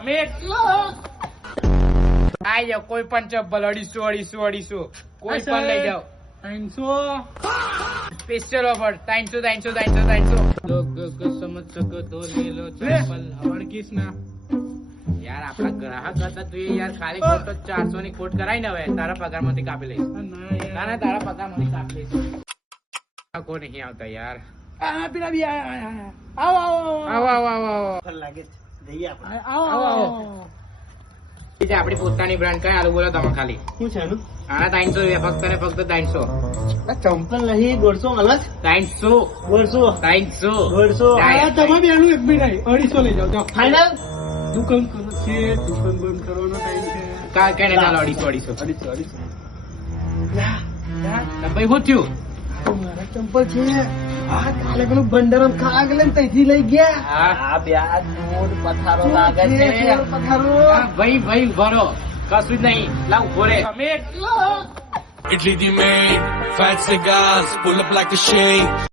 સમીર આઈ જાઓ કોઈ પણ ચપ્પલ 250 કોઈ પણ લઈ જાઓ 300 સ્પેશિયલ ઓફર 300 लोग समझ सको तो ले लो चप्पल हड़कीस ना યાર આપણા ગ્રાહક હતા તું યાર ખાલી ખોટો 400 ની ખોટ કરાઈ ને હવે તારા પગાર માંથી કાપી લઈશ ના તારા પગાર માંથી કાપી લઈશ કોઈ નહીં આવતા યાર પેલા બી આવો લાગે જઈએ આપણે આવો આપણી પોતાની બ્રાન્ડ કઈ આલું બોલો તમે ખાલી શું છે એનું આના 300 રૂપિયા ફક્ત ને ફક્ત 300 ચંપલ નહીં 150 અલગ 300 તમે બી આનું એક બી નહીં 250 લઈ જાઓ ફાઈનલ દુકાન કરો છે દુકાન બંધ કરવાનો ટાઈમ છે કેને ચાલો 250 ભાઈ શું થયું મારા ચંપલ છે આ કાલે પેલું બંદરમ ખાવા ગયેલા ને ત્યાંથી લઈ ગયા હા બે આ મોડ પથારો લાગે છે પથારો ભાઈ ભરો કશું જ નહીં લાવ ઘોરે Sameer Italy the main, fat cigars, pull up like a shade.